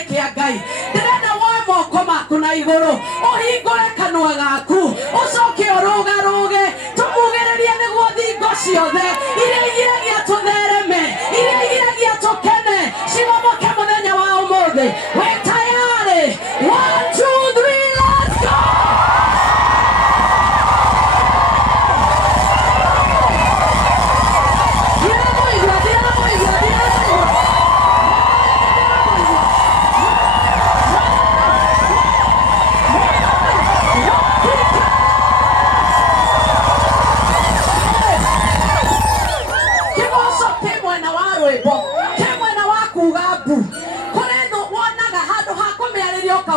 nĩ kĩa Ngai. Ndĩrenda woe moko maku na igũrũ ũhingũre kanua gaku ũcoke ũrũgarũge tũmugĩrĩrie nĩguo thingo ciothe iria igiragia tũthereme iria igiragia tũkene cigomoke mũthenya wa ũmũthĩ. Wĩ tayarĩ? 1, 2, 3, let's go!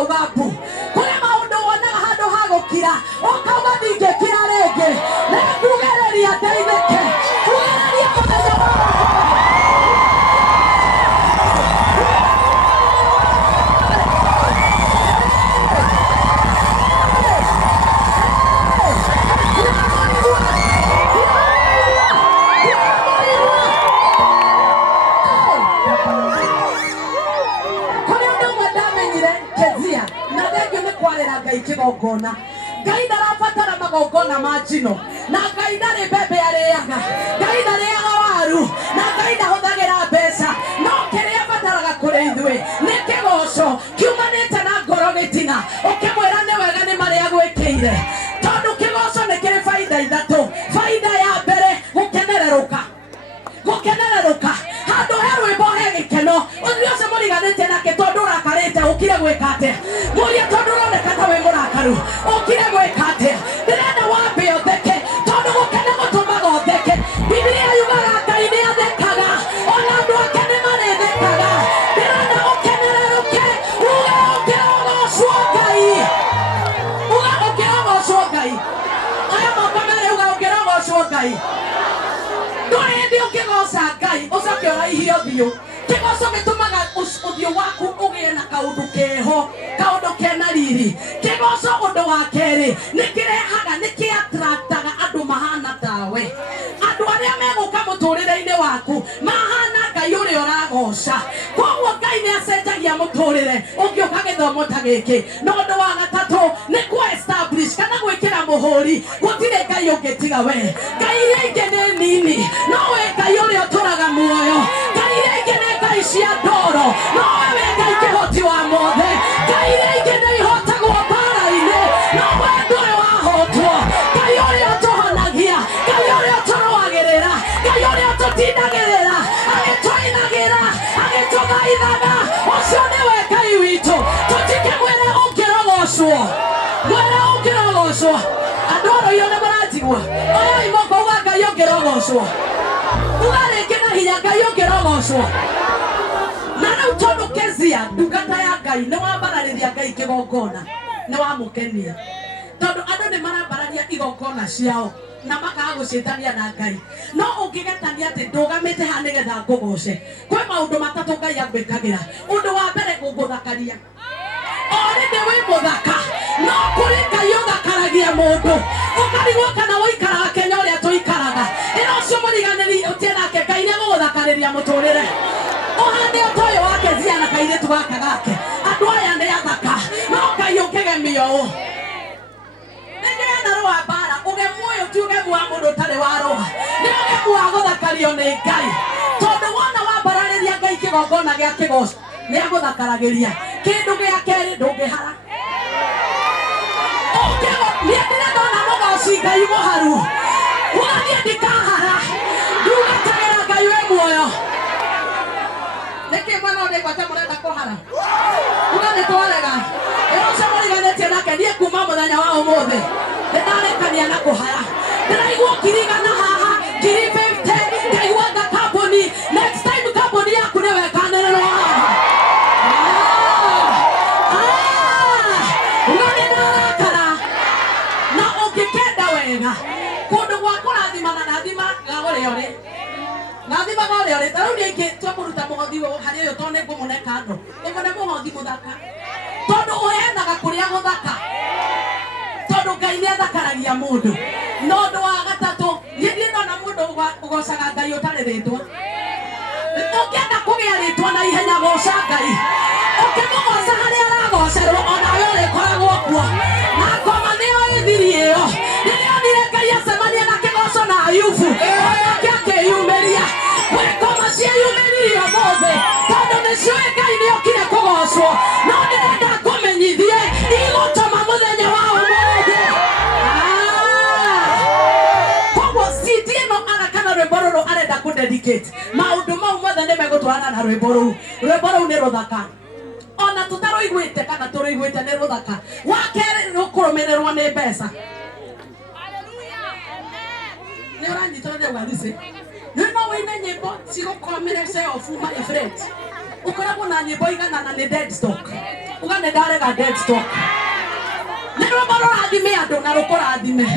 Ugabu kule maundu wonaga handu ha gukira ukauga ndingikira ringi na kugereria ndeithike kugereria muthenya wa kigongona. Ngai ndarabatara magongona ma njino na Ngai ndarĩ mbembe arĩaga, Ngai ndarĩaga waru na Ngai ndahũthagĩra mbeca, no kĩrĩa abataraga kũrĩ ithuĩ nĩ kĩgoco kiumanĩte na ngoro gĩtina ũkĩmwĩra nĩ wega nĩ marĩa gwĩkĩire, tondũ kĩgoco nĩ kĩrĩ baida ithatũ. Baida ya mbere gũkenererũka, gũkenererũka handũ he rwĩmbo he gĩkeno ũthiĩ ũcio mũriganĩtie nake tondũ ũrakarĩte ũkire gwĩka atĩa mũria tondũ ũroneka ta wĩ mũrakaru ũkire gwĩka atĩa. Ndĩrenda wambe ũtheke tondũ gũkena gũtũmaga ũtheke. Biblia yugaga Ngai nĩ athekaga ona andũ ake nĩ marĩthekaga. Ndĩrenda ũkenererũke uge ũkĩrogocwo Ngai, uga ũkĩrogocwo Ngai. Aya moko merĩ uga ũkĩrogocwo Ngai. Ndũrĩ hĩndĩ ũkĩgoca Ngai ũcoke ũraihie ũthiũ. Kĩgoco gĩtũmaga ũthiũ waku ũgĩe na kaũndũ keho, kaũndũ kena riri. Kĩgoco ũndũ wa kerĩ nĩ kĩrehaga, nĩ kĩatractaga andũ mahana tawe. Andũ arĩa megũka mũtũrĩre-inĩ waku mahana Ngai ũrĩa ũragoca. Koguo Ngai nĩ acenjagia mũtũrĩre ũngĩũka gĩthomo ta gĩkĩ. Na ũndũ wa gatatũ nĩ ku-establish kana gwĩkĩra mũhũri gũtirĩ Ngai ũngĩ tiga we. Ngai iria ingĩ nĩ nini, no we Ngai ũrĩa ũtũraga muoyo. Ngai iria ingĩ nĩ Ngai cia ndoro, no we Ngai kĩhoti wa mothe. Ngai iria ingĩ nĩ ihotagwo mbara-inĩ, no we ndũrĩ wahotwo. Ngai ũrĩa ũtũhonagia, Ngai ũrĩa ũtũrũagĩrĩra, Ngai ũrĩa ũtũtindagĩrĩra, agĩtũinagĩra, agĩtũthaithaga. Ũcio nĩwe Ngai witũ. Tũtikĩmwĩre ũngĩrogocwo, mwĩre ũngĩrogocwo. Andũ oroio nĩ mũranjigua? Oyai moko uga Ngai ũngĩrogocwo. Uga rĩngĩ na hinya Ngai ũngĩrogocwo. Na rĩu tondũ Kezia ndungata ya Ngai nĩ wambararĩria Ngai kĩgongona, nĩ wamũkenia. Tondũ andũ nĩ marambararia igongona ciao na makaga gũcĩtania na Ngai. No ũngĩgetania atĩ ndũgamĩte ha nĩgetha ngũgoce, kwĩ maũndũ matatũ Ngai agwĩkagĩra. Ũndũ wa mbere gũgũthakaria. Orĩndĩ wĩ mũthaka, no kũrĩ Ngai ũthakaragia mũndũ. Ũkarigwo kana ũikaraga Kenya ũrĩa tũikaraga. Ĩno ũcio mũriganĩri ũtie nake Ngai nĩ gũgũthakarĩria mũtũrĩre. Ũhande ũtoyo wa Kezia na kairĩtu gaka gake. Andũ aya nĩ athaka, no Ngai ũkĩgemia ũũ. Nĩngĩenda rũa mbara, ũgemu ũyũ ti ũgemu wa mũndũ ũtarĩ wa rũa. Nĩ ũgemu wa gũthakario nĩ Ngai. Tondũ wona wambararĩria Ngai kĩgongona gĩa kĩgoco nĩ agũthakaragĩria. Kĩndũ gĩa kerĩ ndũngĩhara. Niĩ ndĩrenda mũgoci Ngai mũharu. Uga niĩ ndikahara. Ndugatagĩra Ngai wĩ muoyo. Nĩkĩ mwana ũrĩa gwata mũrenda kũhara? Uga nĩ twarega. Ĩno ũcio mũriganĩtie nake niĩ kuma mũthenya wa ũmũthĩ nĩndarekania na kũhara. Ndĩraigua ũkirigana haha ngiri 50, ngaigua nga kambũni. Next time kambũni yaku nĩ wekanĩrĩrwo haha. Uga nĩndarakara. Na ũngĩkenda wega kũndũ gwa kũrathimana na thima gagũrĩa ũrĩ. Nathima gũrĩa ũrĩ. Tarĩu nĩ ingĩ twakũruta mũhothi harĩ ũyũ tondũ nĩngũmũneka andũ. Nĩmone mũhothi mũthaka. Tondũ ũheanaga kũrĩa gũthaka. Tondũ Ngai nĩ athakaragia mũndũ. Na ũndũ wa gatatũ, niĩ ndona mũndũ ũgocaga Ngai ũtarĩ rĩtwa. Ũngĩenda kũgĩa rĩtwa na ihenya goca Ngai. thĩ tondũ nĩciũĩ Ngai nĩokire kũgocwo no ndĩrenda ngũmenyithie igũtũma mũthenya wa ũmũthĩ. Koguo CD ĩno kana rwĩmbo rũrũ arenda kũdedicate maũndũ mau mothe nĩmegũtwarana na rwĩmbo rũu. Rwĩmbo rũu nĩ rũthaka ona tũtarũiguĩte kana tũrũiguĩte nĩ rũthaka. Wa kerĩ rũkũrũmĩrĩrwo nĩ mbeca. Nĩ ũranyitana ũgathicĩ no wĩine nyĩmbo cigũkwamĩre self my friend. Ũkoragwo na nyĩmbo igana na nĩ dead stock uga nĩ ndarega dead stock. Nĩ rwĩmbo rũrathime andũ na rũkũrathime.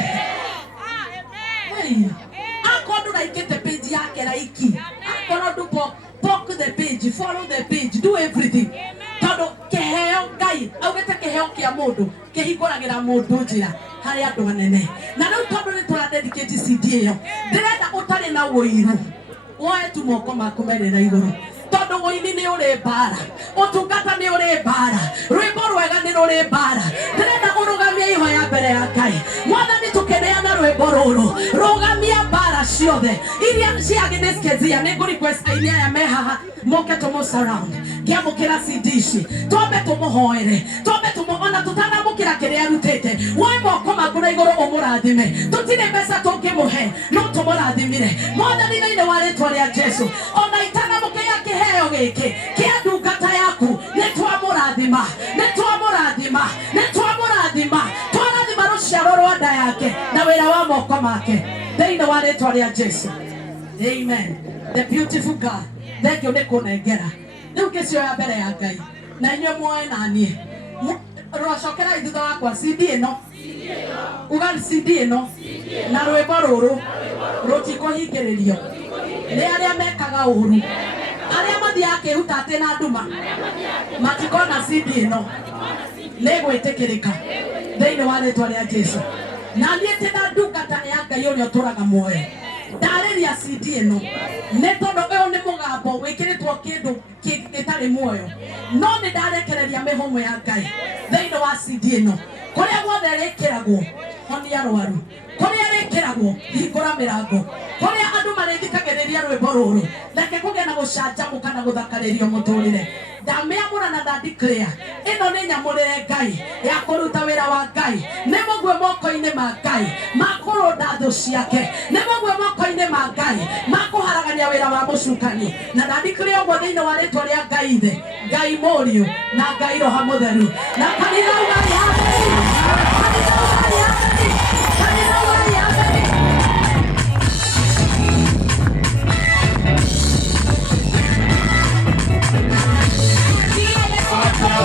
Akorwo ndũraikĩte page yake raiki, akorwo ndũ poke the page, follow the page, do everything. Tondũ kĩheo Ngai augĩte kĩheo kĩa mũndũ kĩhingũragĩra mũndũ njĩra harĩ andũ anene. Na rĩu tondũ nĩ tũradedicate CD ĩyo ndĩrenda ũtarĩ na ũiru woe tu moko maku merĩ na igũrũ. Tondũ ũini nĩ ũrĩ mbara, ũtungata nĩ ũrĩ mbara, rwĩmbo rwega nĩ rũrĩ mbara. Ndĩrenda ũrũgamie ihoya mbere ya Ngai. Mwathani tũkĩneana rwĩmbo rũrũ rũgamia mbara ciothe iria ciagĩnĩskezia. Nĩ ngũ-request aini aya me haha moke tũmũ-surround kĩamũkĩra CD ici twambe tũmũhoere, twambe ona tũtanamũkĩra kĩrĩa arutĩte. Woe moko maku na igũrũ ũmũrathime. Tũtirĩ mbeca tũngĩmũhe no tũmũrathimire Mwathani thĩinĩ wa rĩĩtwa rĩa Jesũ. Ona itanamũkĩra kĩheo gĩkĩ kĩa ndungata yaku nĩ twamũrathima, nĩ twamũrathima, nĩ twamũrathima. Twarathima rũciaro rwa nda yake na wĩra wa moko make thĩinĩ wa rĩĩtwa rĩa Jesũ. Amen. The beautiful God. Thengio nĩ kũnengera. Rĩu ngĩcioya mbere ya Ngai na inyuĩ muoe na niĩ rwacokera thutha wakwa CD ĩno uga CD ĩno na rwĩmbo rũrũ rũtikũhingĩrĩrio nĩ arĩa mekaga ũũru, arĩa mathiaga kĩhuta atĩ na nduma matikona CD ĩno nĩ gwĩtĩkĩrĩka thĩinĩ wa rĩĩtwa rĩa Jesũ. Na niĩ tĩ na ndungata ya Ngai ũrĩa ũtũraga muoyo ndarĩria CD ĩno nĩ tondũ ũyũ nĩ mũgambo wĩkĩrĩtwo kĩndũ gĩtarĩ muoyo no nĩ ndarekereria mĩhũmũ ya Ngai thĩinĩ wa CD ĩno. Kũrĩa guothe rĩkĩragwo honia arwaru, kũrĩa rĩkĩragwo hingũra mĩrango, kũrĩa andũ marĩthikagĩrĩria rwĩmbo rũrũ reke kũgĩa na gũcanjamũka na gũthakarĩrio mũtũrĩre. Ndamĩamũra na ndadeclare ĩno nĩ nyamũrĩre Ngai ya kũruta wĩra wa Ngai. Nĩ mũguĩ moko-inĩ ma Ngai ma kũrũnda thũ ciake, nĩ mũguĩ moko-inĩ ma Ngai ma kũharagania wĩra wa mũcukani. Na ndadeclare ũguo thĩinĩ wa rĩĩtwa rĩa Ngai Ithe, Ngai Mũriũ na Ngai Roho Mũtheru. Na kanitha